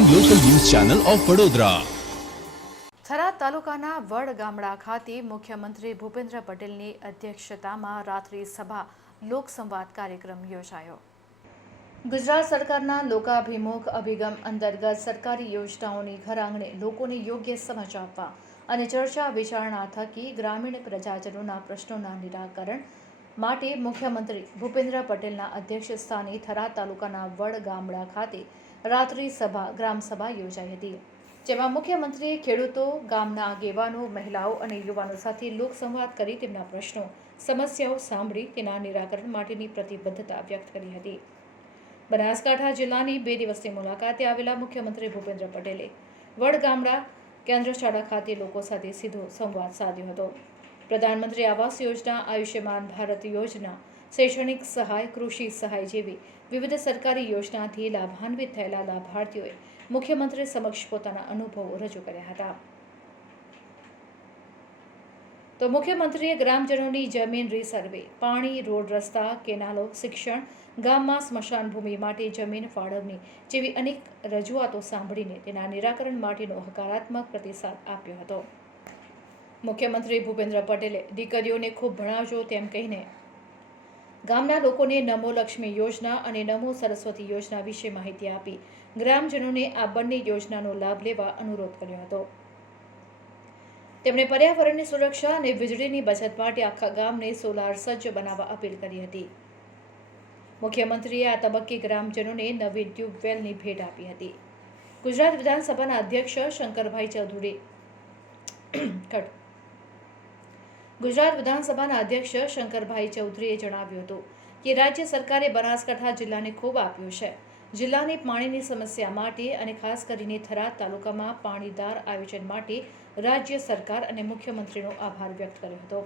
Channel of Vadodara Tharad તાલુકાના વડ ગામડા ખાતે મુખ્યમંત્રી ભૂપેન્દ્ર પટેલની અધ્યક્ષતામાં રાત્રિ સભા લોકસંવાદ કાર્યક્રમ યોજાયો. ગુજરાત સરકારના લોકાભિમુખ અભિગમ અંતર્ગત સરકારી યોજનાઓની ઘરઆંગણે લોકોને યોગ્ય સમજ આપવા અને ચર્ચા વિચારણા થકી ગ્રામીણ પ્રજાજનોના પ્રશ્નોના નિરાકરણ માટે મુખ્યમંત્રી ભૂપેન્દ્ર પટેલના અધ્યક્ષ સ્થાને થરાદ તાલુકાના વડ ગામડા ખાતે રાત્રિ સભા ગ્રામસભા યોજાઈ હતી, જેમાં મુખ્યમંત્રીએ ખેડૂતો, ગામના આગેવાનો, મહિલાઓ અને યુવાનો સાથે લોકસંવાદ કરી તેમના પ્રશ્નો, સમસ્યાઓ સાંભળી તેના નિરાકરણ માટેની પ્રતિબદ્ધતા વ્યક્ત કરી હતી. બનાસકાંઠા જિલ્લાની બે દિવસની મુલાકાતે આવેલા મુખ્યમંત્રી ભૂપેન્દ્ર પટેલે વડગામડા કેન્દ્ર શાળા ખાતે લોકો સાથે સીધો સંવાદ સાધ્યો હતો. પ્રધાનમંત્રી આવાસ યોજના, આયુષ્યમાન ભારત યોજના શૈક્ષણિક સહાય, કૃષિ સહાય જેવી વિવિધ સરકારી યોજનાથી લાભાન્વિત થયેલા લાભાર્થીઓએ મુખ્યમંત્રી સમક્ષ પોતાના અનુભવો રજૂ કર્યા હતા. તો મુખ્યમંત્રીએ ગ્રામજનોની જમીન રીસર્વે પાણી, રોડ રસ્તા, કેનાલો, શિક્ષણ, ગામમાં સ્મશાન ભૂમિ માટે જમીન ફાળવણી જેવી અનેક રજૂઆતો સાંભળીને તેના નિરાકરણ માટેનો હકારાત્મક પ્રતિસાદ આપ્યો હતો. મુખ્યમંત્રી ભૂપેન્દ્ર પટેલે, દીકરીઓને ખૂબ ભણાવજો તેમ કહીને ગામના લોકોને નમો લક્ષ્મી યોજના અને નમો સરસ્વતી યોજના વિશે માહિતી આપી. ગ્રામજનોને આ બંને યોજનાનો લાભ લેવા અનુરોધ કર્યો હતો. તેમણે પર્યાવરણની સુરક્ષા અને વીજળીની બચત માટે આખા ગામને સોલાર સજ્જ બનાવવા અપીલ કરી હતી. મુખ્યમંત્રીએ આ તબક્કે ગ્રામજનોને નવી ટ્યુબવેલની ભેટ આપી હતી. ગુજરાત વિધાનસભાના અધ્યક્ષ શંકરભાઈ ચૌધરી કટ ગુજરાત વિધાનસભાના અધ્યક્ષ શંકરભાઈ ચૌધરીએ જણાવ્યું હતું કે રાજ્ય સરકારે બનાસકાંઠા જિલ્લાને ખૂબ આપ્યું છે. જિલ્લાની પાણીની સમસ્યા માટે અને ખાસ કરીને થરાદ તાલુકામાં પાણીદાર આયોજન માટે રાજ્ય સરકાર અને મુખ્યમંત્રીનો આભાર વ્યક્ત કર્યો હતો.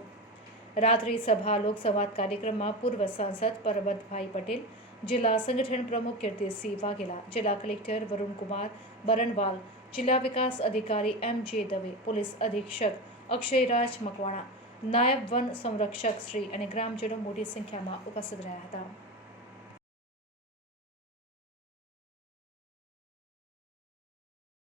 રાત્રિ સભા, લોકસંવાદ કાર્યક્રમમાં પૂર્વ સાંસદ પરબતભાઈ પટેલ, જિલ્લા સંગઠન પ્રમુખ કીર્તિસિંહ વાઘેલા, જિલ્લા કલેક્ટર વરુણકુમાર બરણવાલ જિલ્લા વિકાસ અધિકારી એમ જે દવે, પોલીસ અધિક્ષક અક્ષયરાજ મકવાણા નાયબ વન સંરક્ષક શ્રી અને ગ્રામજનો મોટી સંખ્યામાં ઉપસ્થિત રહ્યા હતા.